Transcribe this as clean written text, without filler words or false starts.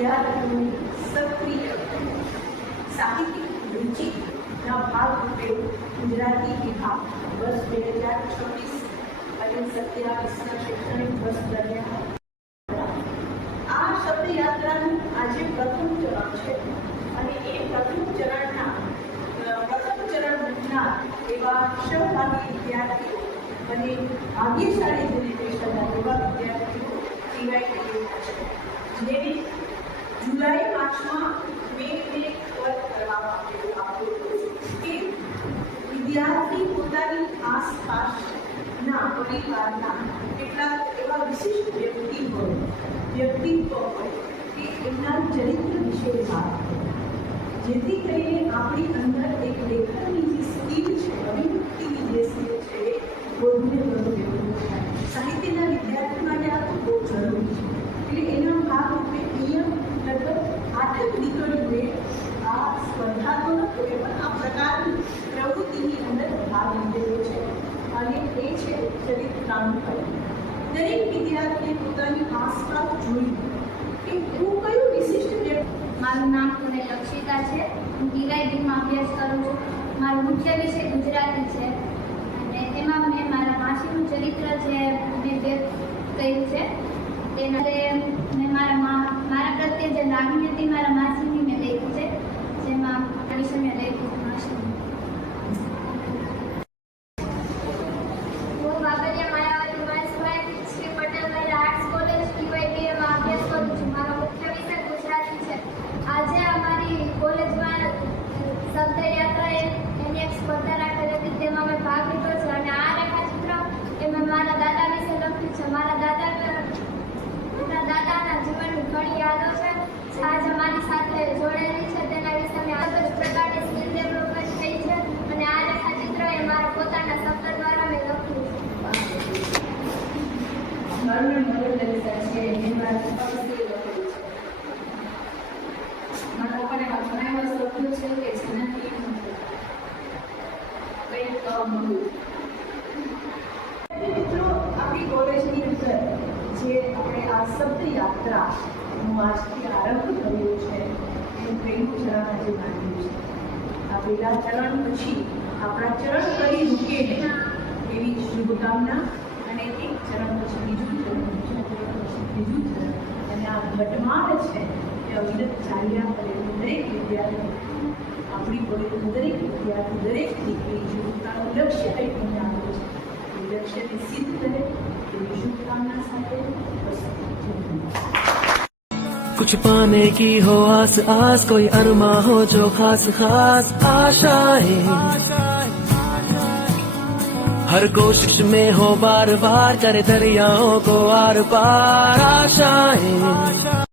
વિદ્યાર્થીઓની સક્રિય સાહિત્યિક રુચિના ભાગરૂપે ગુજરાતી વિભાગ વર્ષ 2026 અને 27ના શૈક્ષણિક વર્ષ દરમિયાન આ શબ્દયાત્રાનું આજે પ્રથમ ચરણ છે અને એ પ્રથમ ચરણના પ્રથમ ચરણ બનનાર એવા સહભાગી વિદ્યાર્થીઓ અને ભાગ્યશાળી જનરેશનના એવા વિદ્યાર્થીઓ સિવાય કરેલા છે જેને જુલાઈ માસમાં મેં વર્ક કરવામાં આવ્યું કે વિદ્યાર્થી પોતાની આસપાસના પરિવારના કેટલાક એવા વિશિષ્ટ વ્યક્તિત્વ હોય કે એમના ચરિત્ર વિશે વાત જેથી કરીને આપણી અંદર એક લેખનની જે સ્કિલ છે અભિવ્યક્તિની જે સ્કિલ છે એ વધુને વધુ ડેવલપ થાય. સાહિત્યના વિદ્યાર્થી માટે આ તો બહુ જરૂરી છે એટલે એના ભાગરૂપે અહીંયા લગભગ 8 દીકરીઓએ આ સ્પર્ધાત્મક પણ આ પ્રકારની પ્રવૃત્તિની અંદર ભાગ લીધેલો છે અને એ છે ચરિત્રાંકન. દરેક વિદ્યાર્થીએ પોતાની આસપાસ જોયું કે હું કયું વિશિષ્ટ વ્યક્તિ. મારું નામ લક્ષિતા છે. હું ટીવાયડીમાં અભ્યાસ કરું છું. મારો મુખ્ય વિષય ગુજરાતી છે અને તેમાં મેં મારા માસીનું ચરિત્ર જે મેં વ્યક્ત કર્યું છે તેના મેં મારા પ્રત્યે જે લાગણી હતી મારા માસીની મેં લખી છે જેમાં આ વિશે મેં લખ્યું માસીનું. હું બાબરિયા માયાવતી માનસભાઈ શ્રી પટેલ મહિલા આર્ટ્સ કોલેજ ટીવાયડીમાં અભ્યાસ કરું છું. મારો મુખ્ય વિષય ગુજરાતી છે. આજે અમારી કોલેજમાં શબ્દયાત્રા એની એક સ્પર્ધા રાખેલી હતી તેમાં મેં ભાગ લીધો છે અને આ રેખાચિત્ર એ મેં મારા દાદા વિશે લખ્યું છે. મારા દાદાના જીવનની ઘણી યાદો છે આજ અમારી સાથે જોડેલી છે. તેના વિશે મેં અલગ જ પ્રકારની સ્કિલ ડેવલપમેન્ટ થઈ છે અને આ રેખાચિત્ર એ મારા પોતાના શબ્દ દ્વારા મેં લખ્યું છે. મારું નામ મરદલિતા છે. મેં મારા પપ્પા વિશે લખેલું છે. મારા પપ્પાને ઘણા એવા શબ્દો છે કે જેનાથી કંઈક મિત્રો આપણી કોલેજની અંદર જે આપણે આ શબ્દયાત્રાનું આજથી આરંભ કર્યો છે એનું પહેલું ચરણ આજે માંડ્યું છે. આ પહેલા ચરણ પછી આપણા ચરણ કરી રૂકે એવી શુભકામના અને એક ચરણ પછી બીજું ચરણ ત્રીજું ચરણ અને આ ઘટમાળ છે એ અવિરત ચાલ્યા કરે. દરેક વિદ્યાર્થી આપણી કોલેજનું દરેક વિદ્યાર્થી દરેક દીકરી જો પોતાનું લક્ષ્ય કંઈક બનાવે છે એ લક્ષ્યને સિદ્ધ કરે એવી શુભકામના સાથે कुछ पाने की हो आस आस कोई अरमा हो जो खास खास आशाएं हर कोशिश में हो बार बार करे दरियाओं को आर पार आशाएं